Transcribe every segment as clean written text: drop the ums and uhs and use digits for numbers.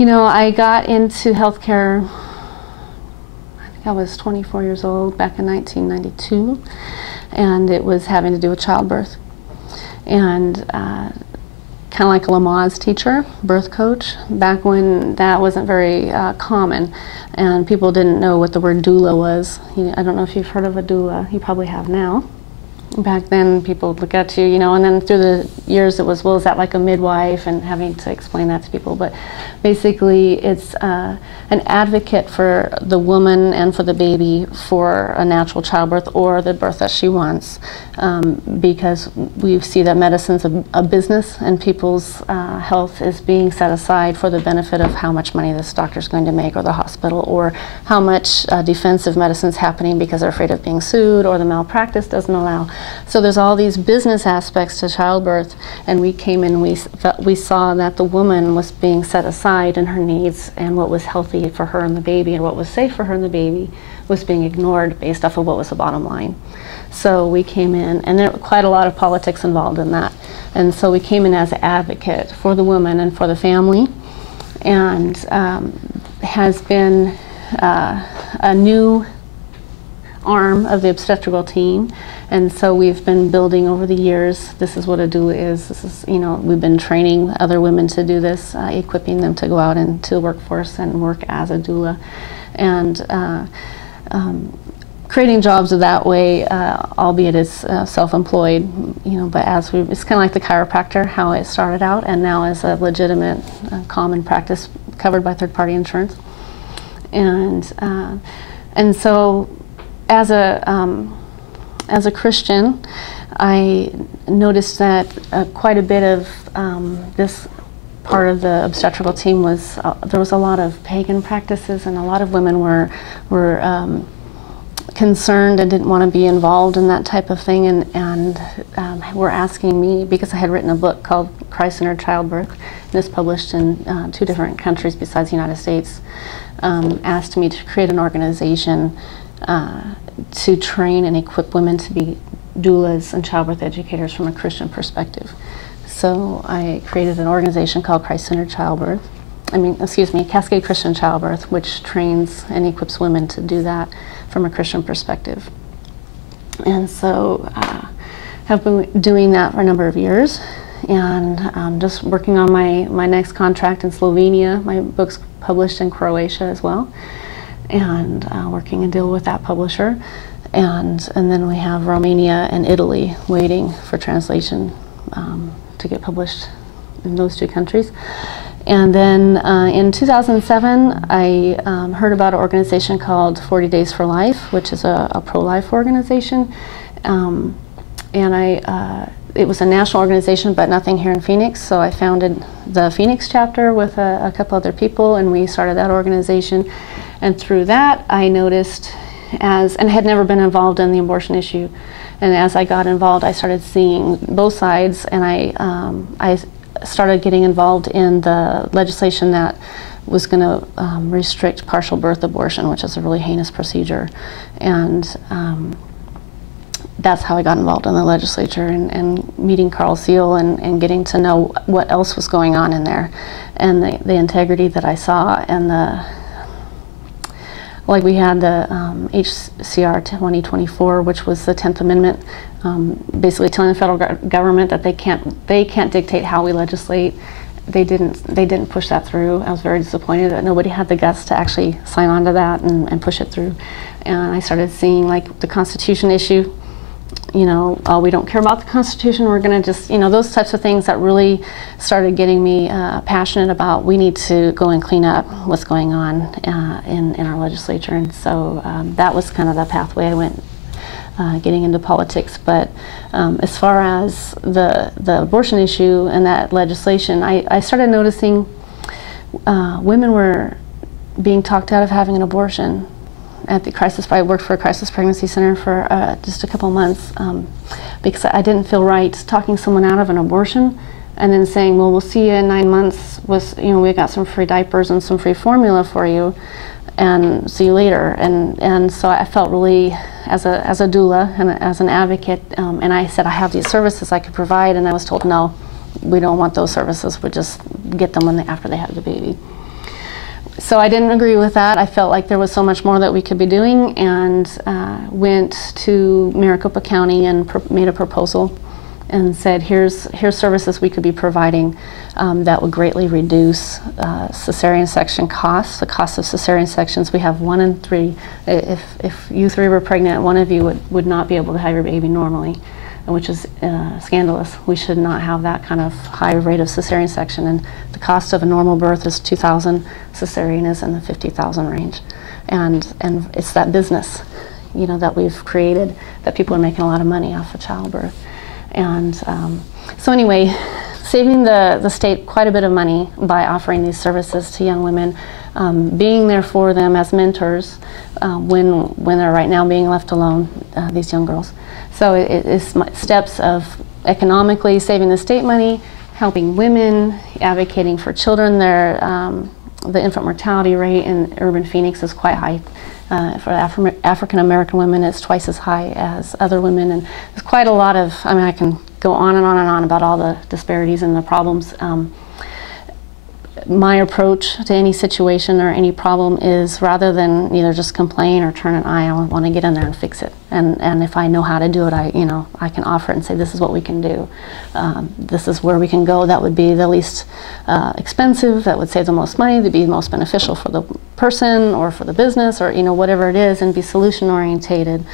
You know, I got into healthcare, I think I was 24 years old back in 1992, and it was having to do with childbirth. And kind of like a Lamaze teacher, birth coach, back when that wasn't very common, and people didn't know what the word doula was. I don't know if you've heard of a doula. You probably have now. Back then, people would look at you, you know, and then through the years it was, well, is that like a midwife, and having to explain that to people. But basically, it's an advocate for the woman and for the baby for a natural childbirth or the birth that she wants, because we see that medicine's a business, and people's health is being set aside for the benefit of how much money this doctor's going to make, or the hospital, or how much defensive medicine's happening because they're afraid of being sued, or the malpractice doesn't allow. So there's all these business aspects to childbirth, and we came in and we saw that the woman was being set aside in her needs, and what was healthy for her and the baby and what was safe for her and the baby was being ignored based off of what was the bottom line. So we came in, and there was quite a lot of politics involved in that, and so we came in as an advocate for the woman and for the family, and has been a new arm of the obstetrical team. And so we've been building over the years. This is what a doula is. This is, you know, we've been training other women to do this, equipping them to go out into the workforce and work as a doula, and creating jobs that way, albeit as self-employed, you know. But as it's kind of like the chiropractor, how it started out, and now is a legitimate, common practice covered by third-party insurance. And so, as a Christian, I noticed that quite a bit of this part of the obstetrical team was, there was a lot of pagan practices, and a lot of women were concerned and didn't want to be involved in that type of thing, and were asking me, because I had written a book called Christ-Centered Childbirth, and it's published in 2 different countries besides the United States, asked me to create an organization to train and equip women to be doulas and childbirth educators from a Christian perspective. So I created an organization called Christ-Centered Childbirth. Cascade Christian Childbirth, which trains and equips women to do that from a Christian perspective. And so have been doing that for a number of years, and just working on my next contract in Slovenia. My book's published in Croatia as well, and working a deal with that publisher. And then we have Romania and Italy waiting for translation to get published in those 2 countries. And then in 2007, I heard about an organization called 40 Days for Life, which is a pro-life organization. And it was a national organization, but nothing here in Phoenix, so I founded the Phoenix chapter with a couple other people, and we started that organization. And through that, I noticed, and had never been involved in the abortion issue, and as I got involved, I started seeing both sides, and I started getting involved in the legislation that was going to restrict partial birth abortion, which is a really heinous procedure. And that's how I got involved in the legislature, and meeting Carl Seal and getting to know what else was going on in there, and the integrity that I saw, and like we had the HCR 2024, which was the 10th Amendment, basically telling the federal government that they can't dictate how we legislate. They didn't push that through. I was very disappointed that nobody had the guts to actually sign on to that and push it through. And I started seeing, like, the Constitution issue. You know, we don't care about the Constitution, we're going to just, you know, those types of things that really started getting me passionate about, we need to go and clean up what's going on in our legislature. And so that was kind of the pathway I went, getting into politics. But as far as the abortion issue and that legislation, I started noticing women were being talked out of having an abortion. At the I worked for a crisis pregnancy center for just a couple months, because I didn't feel right talking someone out of an abortion and then saying, well, we'll see you in 9 months with, you know, we got some free diapers and some free formula for you, and see you later. And so I felt really, as a doula and as an advocate, and I said I have these services I could provide, and I was told, no, we don't want those services, we just get them after they have the baby. So I didn't agree with that. I felt like there was so much more that we could be doing, and went to Maricopa County and made a proposal and said, here's services we could be providing that would greatly reduce cesarean section costs. The cost of cesarean sections, we have 1 in 3. If you 3 were pregnant, one of you would not be able to have your baby normally, which is scandalous. We should not have that kind of high rate of cesarean section, and the cost of a normal birth is $2,000. Cesarean is in the $50,000 range, and it's that business, you know, that we've created, that people are making a lot of money off of childbirth. And so anyway, saving the state quite a bit of money by offering these services to young women, being there for them as mentors when they're right now being left alone, these young girls. So it is steps of economically saving the state money, helping women, advocating for children. The infant mortality rate in urban Phoenix is quite high. For African American women, it's twice as high as other women, and there's quite a lot of, I mean, I can go on and on and on about all the disparities and the problems. My approach to any situation or any problem is, rather than either just complain or turn an eye, I want to get in there and fix it. And if I know how to do it, I can offer it and say, this is what we can do. This is where we can go. That would be the least expensive. That would save the most money. That'd be most beneficial for the person or for the business, or whatever it is, and be solution orientated.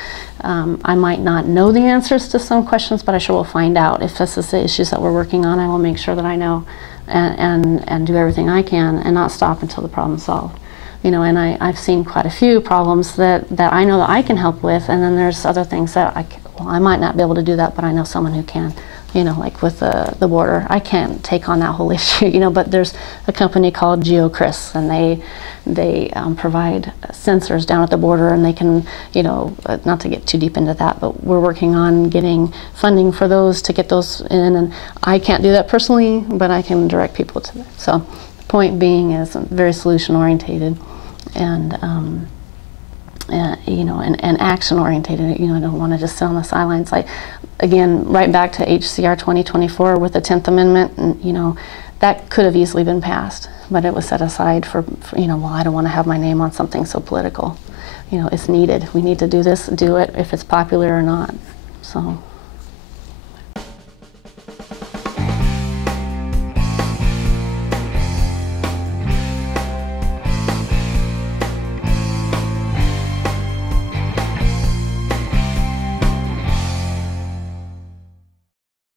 I might not know the answers to some questions, but I sure will find out. If this is the issues that we're working on, I will make sure that I know. And do everything I can, and not stop until the problem's solved. And I've seen quite a few problems that I know that I can help with, and then there's other things that I might not be able to do that, but I know someone who can. Like with the border, I can't take on that whole issue. But there's a company called GeoChris, and they provide sensors down at the border, and they can, not to get too deep into that, but we're working on getting funding for those, to get those in, and I can't do that personally, but I can direct people to that. So the point being is very solution orientated, and and action orientated. I don't want to just sit on the sidelines. Again, right back to HCR 2024 with the 10th Amendment, and that could have easily been passed, but it was set aside for well, I don't want to have my name on something so political. It's needed. We need to do this, do it, if it's popular or not. So.